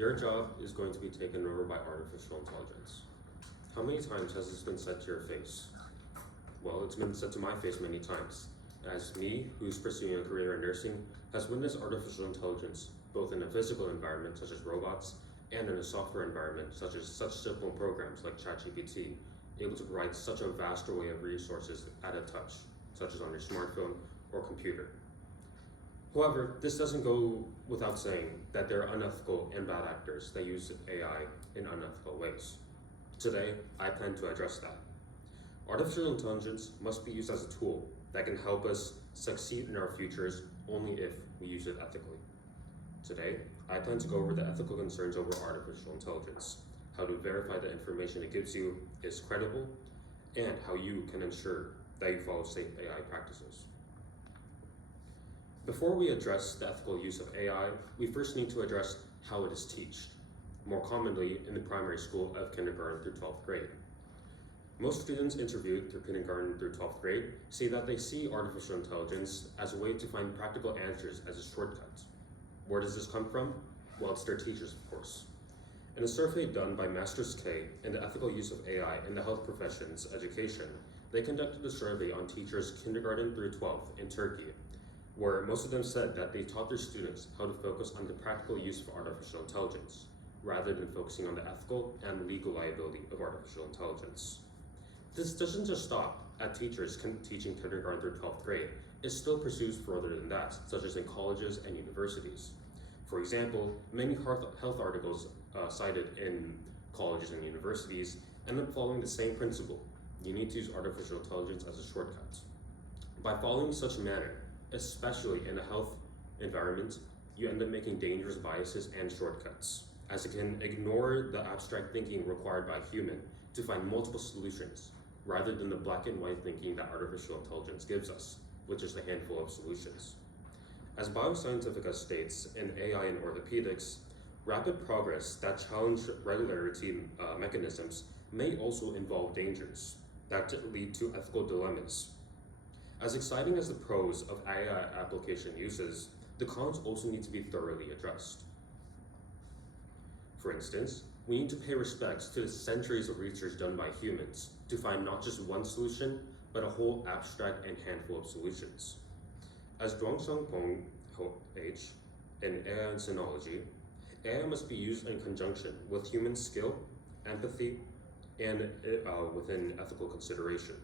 Your job is going to be taken over by artificial intelligence. How many times has this been said to your face? Well, it's been said to my face many times, as me, who's pursuing a career in nursing, has witnessed artificial intelligence both in a physical environment such as robots and in a software environment such as such simple programs like ChatGPT, able to provide such a vast array of resources at a touch, such as on your smartphone or computer. However, this doesn't go without saying that there are unethical and bad actors that use AI in unethical ways. Today, I plan to address that. Artificial intelligence must be used as a tool that can help us succeed in our futures only if we use it ethically. Today, I plan to go over the ethical concerns over artificial intelligence, how to verify the information it gives you is credible, and how you can ensure that you follow safe AI practices. Before we address the ethical use of AI, we first need to address how it is taught, more commonly in the primary school of kindergarten through 12th grade. Most students interviewed through kindergarten through 12th grade say that they see artificial intelligence as a way to find practical answers as a shortcut. Where does this come from? Well, it's their teachers, of course. In a survey done by Masters K in the ethical use of AI in the health professions education, they conducted a survey on teachers kindergarten through 12th in Turkey, where most of them said that they taught their students how to focus on the practical use of artificial intelligence, rather than focusing on the ethical and legal liability of artificial intelligence. This doesn't just stop at teachers teaching kindergarten through 12th grade. It still pursues further than that, such as in colleges and universities. For example, many health articles cited in colleges and universities end up following the same principle. You need to use artificial intelligence as a shortcut. By following such a manner, especially in a health environment, you end up making dangerous biases and shortcuts, as it can ignore the abstract thinking required by human to find multiple solutions, rather than the black and white thinking that artificial intelligence gives us, which is a handful of solutions. As Bioscientifica states in AI and Orthopedics, rapid progress that challenge regularity mechanisms may also involve dangers that lead to ethical dilemmas. As exciting as the pros of AI application uses, the cons also need to be thoroughly addressed. For instance, we need to pay respects to the centuries of research done by humans to find not just one solution, but a whole abstract and handful of solutions. As Duangsang Peng H in AI and Sinology, AI must be used in conjunction with human skill, empathy, and within ethical consideration.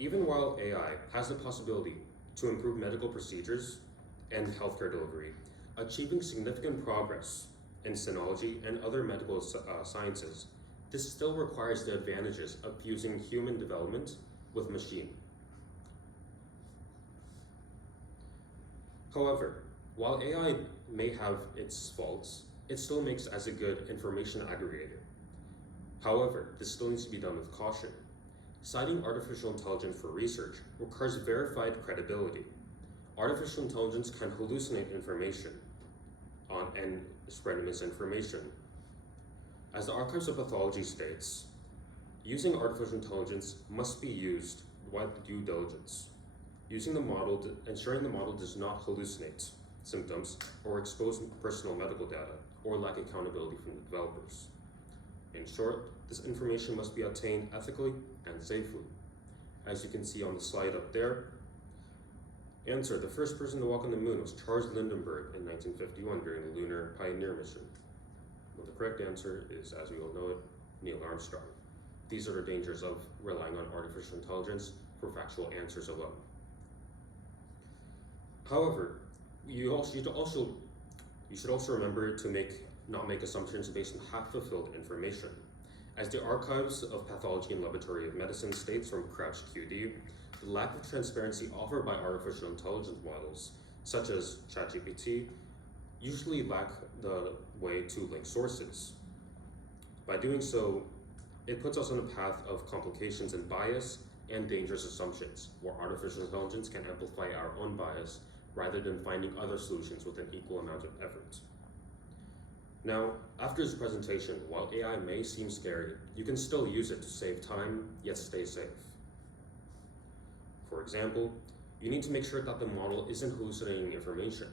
Even while AI has the possibility to improve medical procedures and healthcare delivery, achieving significant progress in sinology and other medical sciences, this still requires the advantages of fusing human development with machine. However, while AI may have its faults, it still makes as a good information aggregator. However, this still needs to be done with caution. Citing artificial intelligence for research requires verified credibility. Artificial intelligence can hallucinate information and spread misinformation. As the Archives of Pathology states, using artificial intelligence must be used with due diligence. Ensuring the model does not hallucinate symptoms or expose personal medical data or lack accountability from the developers. In short, this information must be obtained ethically and safely. As you can see on the slide up there, answer: the first person to walk on the moon was Charles Lindbergh in 1951 during the Lunar Pioneer mission. Well, the correct answer is, as we all know it, Neil Armstrong. These are the dangers of relying on artificial intelligence for factual answers alone. However, you should also remember to not make assumptions based on half-fulfilled information. As the Archives of Pathology and Laboratory of Medicine states from Crouch QD, the lack of transparency offered by artificial intelligence models, such as ChatGPT, usually lack the way to link sources. By doing so, it puts us on a path of complications and bias and dangerous assumptions, where artificial intelligence can amplify our own bias rather than finding other solutions with an equal amount of effort. Now, after this presentation, while AI may seem scary, you can still use it to save time, yet stay safe. For example, you need to make sure that the model isn't hallucinating information.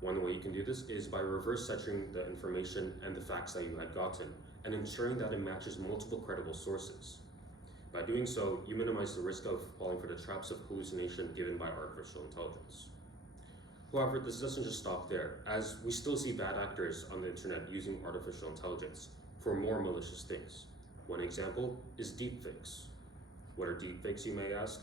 One way you can do this is by reverse searching the information and the facts that you had gotten and ensuring that it matches multiple credible sources. By doing so, you minimize the risk of falling for the traps of hallucination given by artificial intelligence. However, this doesn't just stop there, as we still see bad actors on the internet using artificial intelligence for more malicious things. One example is deepfakes. What are deepfakes, you may ask?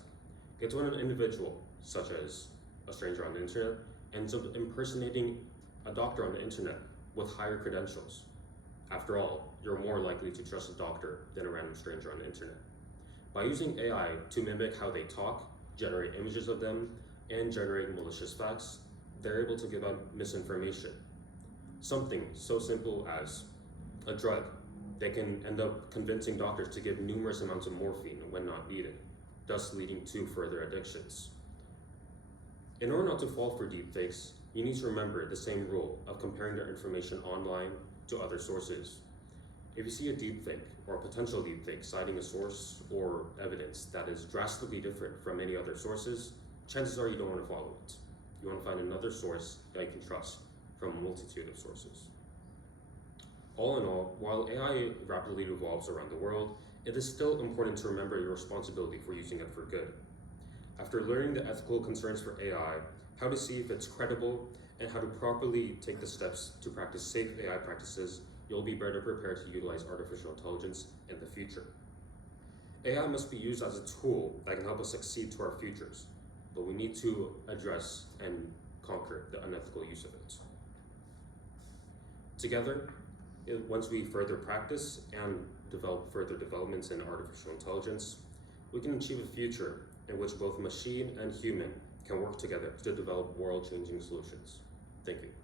It's when an individual, such as a stranger on the internet, ends up impersonating a doctor on the internet with higher credentials. After all, you're more likely to trust a doctor than a random stranger on the internet. By using AI to mimic how they talk, generate images of them, and generate malicious facts, they're able to give out misinformation. Something so simple as a drug. They can end up convincing doctors to give numerous amounts of morphine when not needed, thus leading to further addictions. In order not to fall for deepfakes, you need to remember the same rule of comparing their information online to other sources. If you see a deepfake or a potential deepfake citing a source or evidence that is drastically different from any other sources, chances are you don't want to follow it. You want to find another source that you can trust from a multitude of sources. All in all, while AI rapidly evolves around the world, it is still important to remember your responsibility for using it for good. After learning the ethical concerns for AI, how to see if it's credible, and how to properly take the steps to practice safe AI practices, you'll be better prepared to utilize artificial intelligence in the future. AI must be used as a tool that can help us succeed to our futures, but we need to address and conquer the unethical use of it. Together, once we further practice and develop further developments in artificial intelligence, we can achieve a future in which both machine and human can work together to develop world-changing solutions. Thank you.